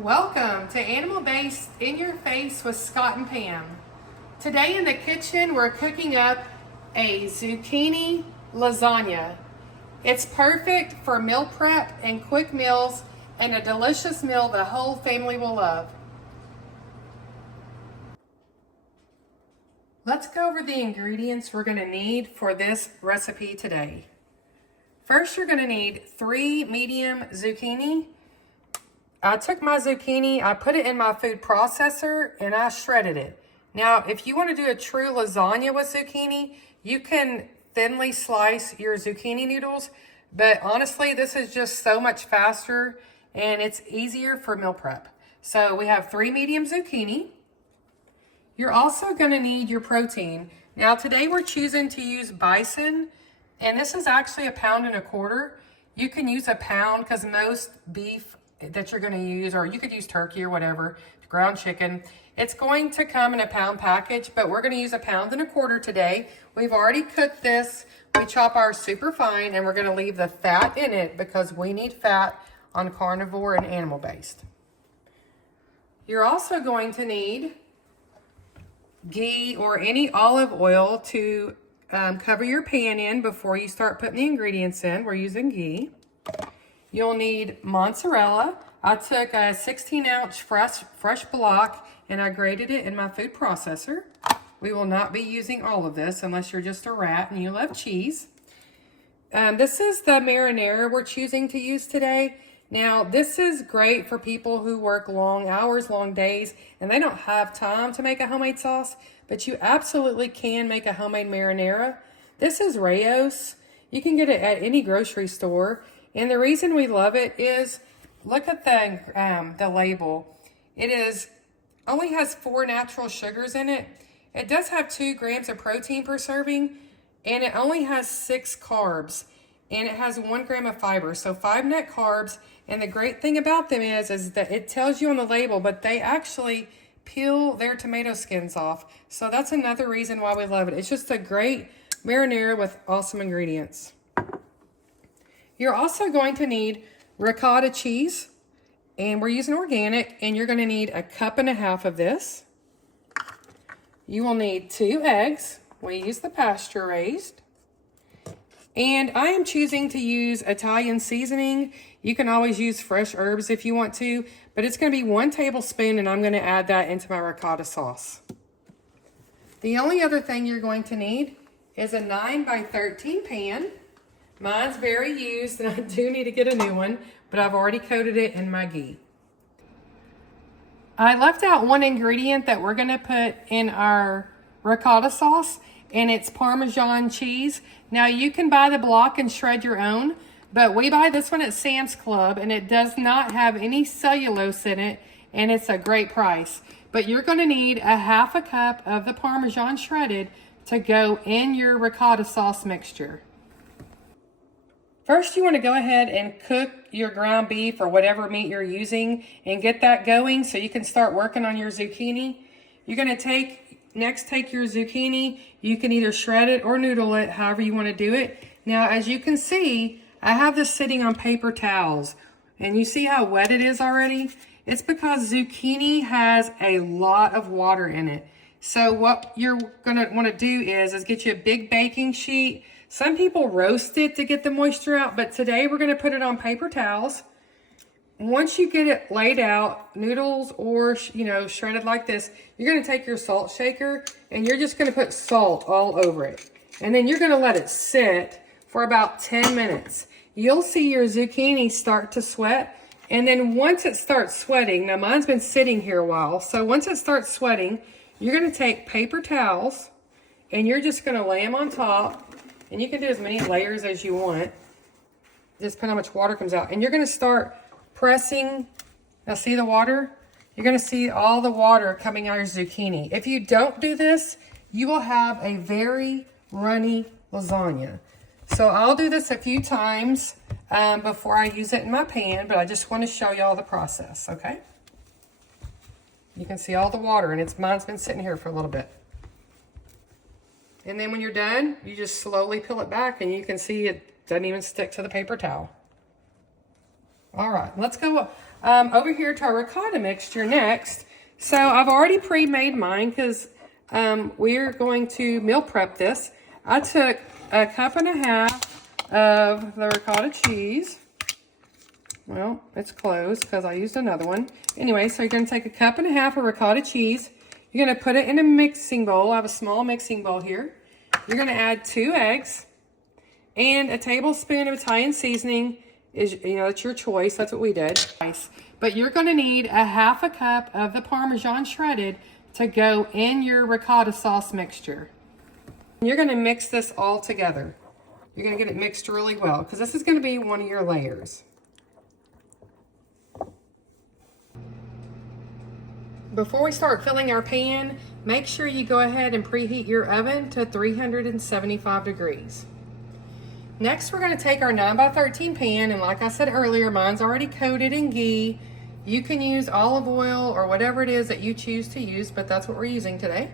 Welcome to Animal Based in Your Face with Scott and Pam. Today in the kitchen we're cooking up a zucchini lasagna. It's perfect for meal prep and quick meals and a delicious meal the whole family will love. Let's go over the ingredients we're going to need for this recipe today. First, you're going to need 3 medium zucchini. I took my zucchini, I put it in my food processor, and I shredded it. Now, if you want to do a true lasagna with zucchini, you can thinly slice your zucchini noodles, but honestly, this is just so much faster, and it's easier for meal prep. So we have 3 medium zucchini. You're also going to need your protein. Now, today we're choosing to use bison, and this is actually 1.25 pounds. You can use a pound because most beef that you're going to use, or you could use turkey or whatever, ground chicken, it's going to come in a pound package, but we're going to use 1.25 pounds today. We've already cooked this. We chop ours super fine, and we're going to leave the fat in it because we need fat on carnivore and animal based. You're also going to need ghee or any olive oil to cover your pan in before you start putting the ingredients in. We're using ghee. You'll need mozzarella. I took a 16-ounce fresh block and I grated it in my food processor. We will not be using all of this unless you're just a rat and you love cheese. This is the marinara we're choosing to use today. Now, this is great for people who work long hours, long days, and they don't have time to make a homemade sauce, but you absolutely can make a homemade marinara. This is Rayos. You can get it at any grocery store. And the reason we love it is, look at the label. It only has 4 natural sugars in it. It does have 2 grams of protein per serving, and it only has 6 carbs, and it has 1 gram of fiber, so 5 net carbs. And the great thing about them is that it tells you on the label, but they actually peel their tomato skins off. So that's another reason why we love it. It's just a great marinara with awesome ingredients. You're also going to need ricotta cheese, and we're using organic, and you're going to need 1.5 cups of this. You will need 2 eggs. We use the pasture raised. And I am choosing to use Italian seasoning. You can always use fresh herbs if you want to, but it's going to be 1 tablespoon, and I'm going to add that into my ricotta sauce. The only other thing you're going to need is a 9 by 13 pan. Mine's very used, and I do need to get a new one, but I've already coated it in my ghee. I left out one ingredient that we're going to put in our ricotta sauce, and it's Parmesan cheese. Now, you can buy the block and shred your own, but we buy this one at Sam's Club, and it does not have any cellulose in it, and it's a great price. But you're going to need 1/2 cup of the Parmesan shredded to go in your ricotta sauce mixture. First, you want to go ahead and cook your ground beef or whatever meat you're using and get that going so you can start working on your zucchini. You're going to take your zucchini. You can either shred it or noodle it, however you want to do it. Now, as you can see, I have this sitting on paper towels, and you see how wet it is already? It's because zucchini has a lot of water in it. So what you're going to want to do is get you a big baking sheet. Some people roast it to get the moisture out, but today we're going to put it on paper towels. Once you get it laid out, noodles or, shredded like this, you're going to take your salt shaker and you're just going to put salt all over it. And then you're going to let it sit for about 10 minutes. You'll see your zucchini start to sweat. And then once it starts sweating, now mine's been sitting here a while, so once it starts sweating, you're going to take paper towels and you're just going to lay them on top. And you can do as many layers as you want. Just depending on how much water comes out. And you're going to start pressing. Now see the water? You're going to see all the water coming out of your zucchini. If you don't do this, you will have a very runny lasagna. So I'll do this a few times before I use it in my pan, but I just want to show you all the process, okay? You can see all the water, and mine's been sitting here for a little bit. And then when you're done, you just slowly peel it back, and you can see it doesn't even stick to the paper towel. All right, let's go over here to our ricotta mixture next. So I've already pre-made mine because we're going to meal prep this. I took a cup and a half of the ricotta cheese. Well, it's closed because I used another one. Anyway, so you're going to take a cup and a half of ricotta cheese. You're going to put it in a mixing bowl. I have a small mixing bowl here. You're going to add 2 eggs and a tablespoon of Italian seasoning. It's your choice. That's what we did. But you're going to need a half a cup of the Parmesan shredded to go in your ricotta sauce mixture. You're going to mix this all together. You're going to get it mixed really well because this is going to be one of your layers. Before we start filling our pan, make sure you go ahead and preheat your oven to 375 degrees. Next, we're going to take our 9x13 pan, and like I said earlier, mine's already coated in ghee. You can use olive oil or whatever it is that you choose to use, but that's what we're using today.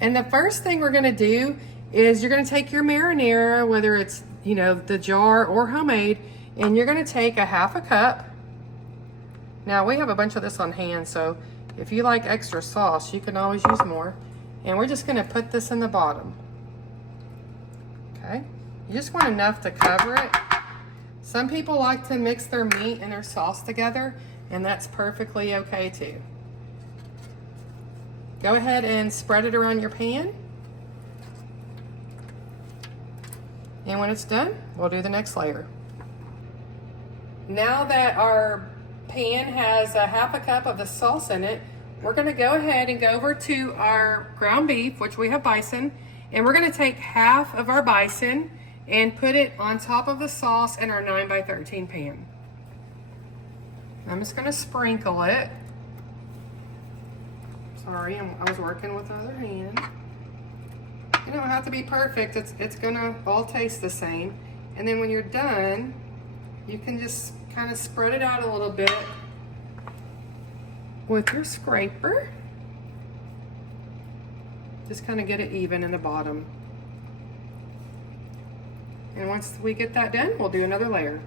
And the first thing we're going to do is you're going to take your marinara, whether it's, the jar or homemade, and you're going to take a half a cup. Now, we have a bunch of this on hand, so if you like extra sauce, you can always use more. And we're just going to put this in the bottom. Okay? You just want enough to cover it. Some people like to mix their meat and their sauce together, and that's perfectly okay too. Go ahead and spread it around your pan. And when it's done, we'll do the next layer. Now that our pan has a half a cup of the sauce in it, we're going to go ahead and go over to our ground beef, which we have bison, and we're going to take half of our bison and put it on top of the sauce in our 9x13 pan. I'm just going to sprinkle it. Sorry, I was working with the other hand. You don't have to be perfect. It's going to all taste the same. And then when you're done, you can just kind of spread it out a little bit with your scraper. Just kind of get it even in the bottom. And once we get that done, we'll do another layer.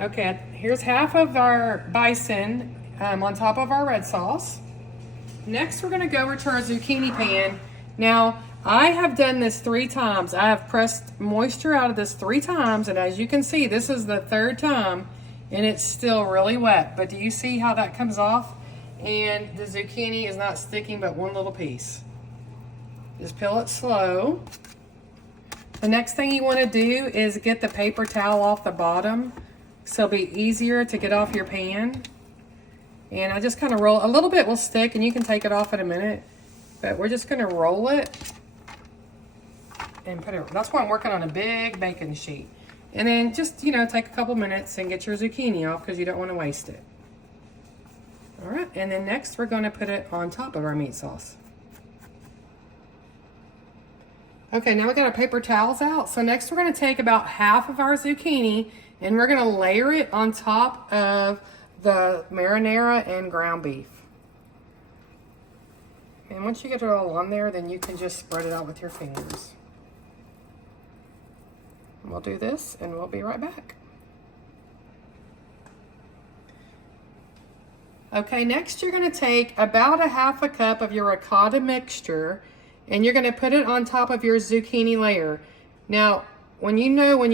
Okay, here's half of our bison on top of our red sauce. Next, we're gonna go over to our zucchini pan. Now, I have done this 3 times. I have pressed moisture out of this 3 times, and as you can see, this is the 3rd time, and it's still really wet. But do you see how that comes off? And the zucchini is not sticking but one little piece. Just peel it slow. The next thing you want to do is get the paper towel off the bottom so it'll be easier to get off your pan. And I just kind of roll, a little bit will stick and you can take it off in a minute, but we're just going to roll it and put it, that's why I'm working on a big baking sheet. And then just, take a couple minutes and get your zucchini off because you don't want to waste it. All right, and then next we're going to put it on top of our meat sauce. Okay, now we got our paper towels out. So next we're going to take about half of our zucchini and we're going to layer it on top of the marinara and ground beef. And once you get it all on there, then you can just spread it out with your fingers. And we'll do this and we'll be right back. Okay, next you're going to take about a half a cup of your ricotta mixture and you're going to put it on top of your zucchini layer. Now, when you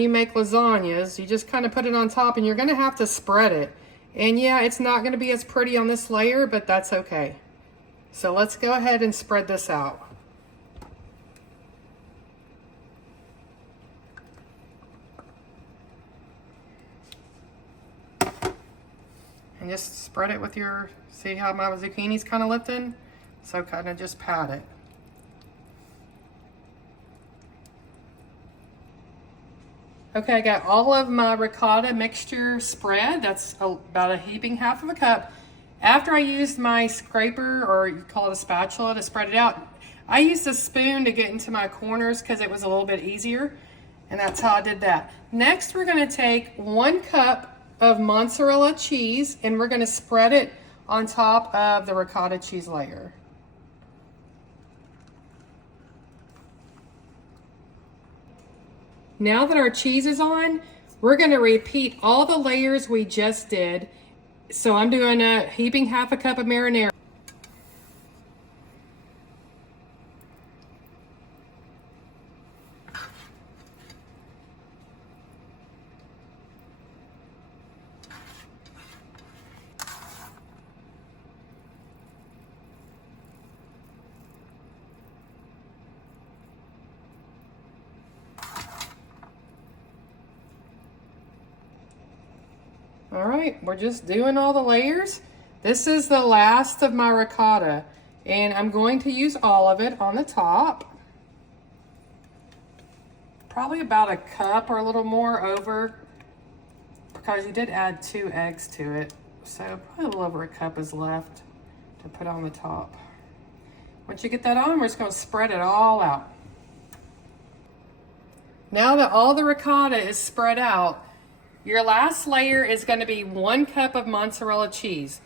make lasagnas, you just kind of put it on top and you're going to have to spread it. And yeah, it's not going to be as pretty on this layer, but that's okay. So let's go ahead and spread this out. And just spread it with your, see how my zucchini's kind of lifting? So kind of just pat it. Okay, I got all of my ricotta mixture spread. That's about a heaping half of a cup. After I used my scraper, or you call it a spatula, to spread it out, I used a spoon to get into my corners because it was a little bit easier. And that's how I did that. Next, we're going to take 1 cup of mozzarella cheese and we're going to spread it on top of the ricotta cheese layer. Now that our cheese is on, we're gonna repeat all the layers we just did. So I'm doing a heaping half a cup of marinara. All right, we're just doing all the layers. This is the last of my ricotta, and I'm going to use all of it on the top. Probably about a cup or a little more over, because you did add 2 eggs to it. So probably a little over a cup is left to put on the top. Once you get that on, we're just gonna spread it all out. Now that all the ricotta is spread out, your last layer is going to be 1 cup of mozzarella cheese.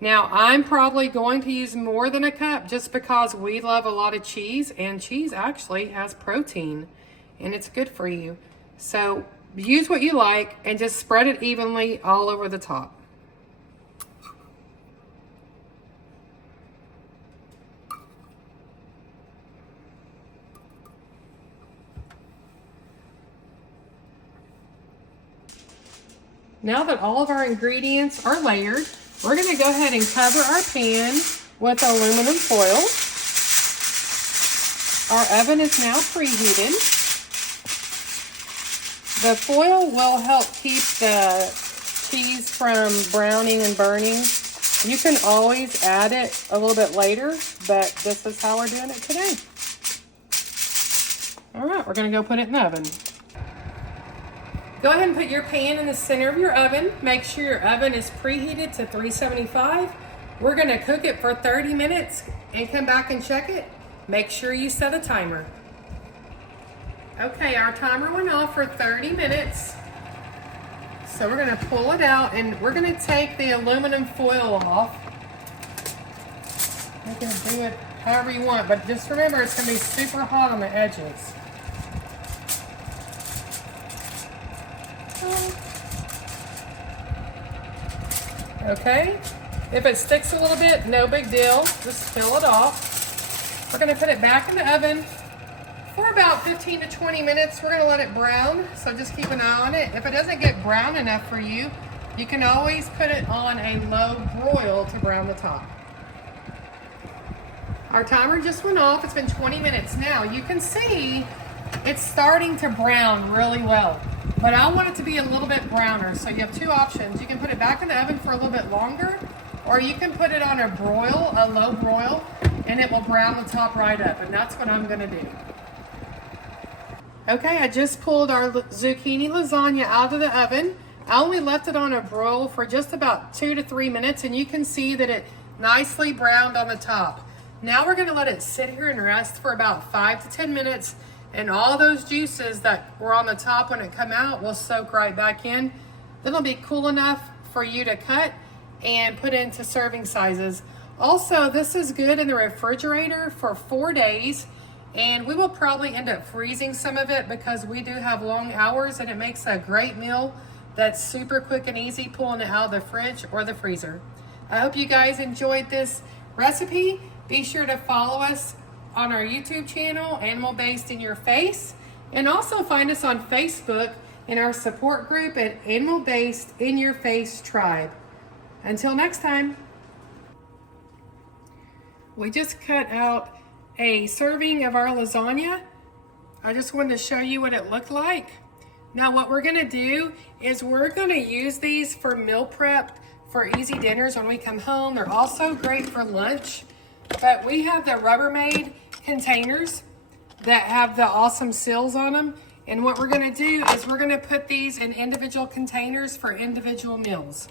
Now, I'm probably going to use more than a cup just because we love a lot of cheese, and cheese actually has protein and it's good for you. So use what you like and just spread it evenly all over the top. Now that all of our ingredients are layered, we're going to go ahead and cover our pan with aluminum foil. Our oven is now preheated. The foil will help keep the cheese from browning and burning. You can always add it a little bit later, but this is how we're doing it today. All right, we're going to go put it in the oven. Go ahead and put your pan in the center of your oven. Make sure your oven is preheated to 375. We're gonna cook it for 30 minutes and come back and check it. Make sure you set a timer. Okay, our timer went off for 30 minutes. So we're gonna pull it out and we're gonna take the aluminum foil off. You can do it however you want, but just remember it's gonna be super hot on the edges. Okay, if it sticks a little bit, no big deal, just peel it off. We're gonna put it back in the oven for about 15 to 20 minutes. We're gonna let it brown, so just keep an eye on it. If it doesn't get brown enough for you, you can always put it on a low broil to brown the top. Our timer just went off, it's been 20 minutes. Now you can see it's starting to brown really well. But I want it to be a little bit browner, so you have 2 options. You can put it back in the oven for a little bit longer, or you can put it on a broil, a low broil, and it will brown the top right up, and that's what I'm gonna do. Okay, I just pulled our zucchini lasagna out of the oven. I only left it on a broil for just about 2 to 3 minutes, and you can see that it nicely browned on the top. Now we're gonna let it sit here and rest for about 5 to 10 minutes, and all those juices that were on the top when it come out will soak right back in. Then it'll be cool enough for you to cut and put into serving sizes. Also, this is good in the refrigerator for 4 days, and we will probably end up freezing some of it because we do have long hours, and it makes a great meal that's super quick and easy pulling it out of the fridge or the freezer. I hope you guys enjoyed this recipe. Be sure to follow us on our YouTube channel, Animal Based in Your Face, and also find us on Facebook in our support group at Animal Based in Your Face Tribe. Until next time. We just cut out a serving of our lasagna. I just wanted to show you what it looked like. Now what we're gonna do is we're gonna use these for meal prep for easy dinners when we come home. They're also great for lunch, but we have the Rubbermaid containers that have the awesome seals on them. And what we're gonna do is we're gonna put these in individual containers for individual meals.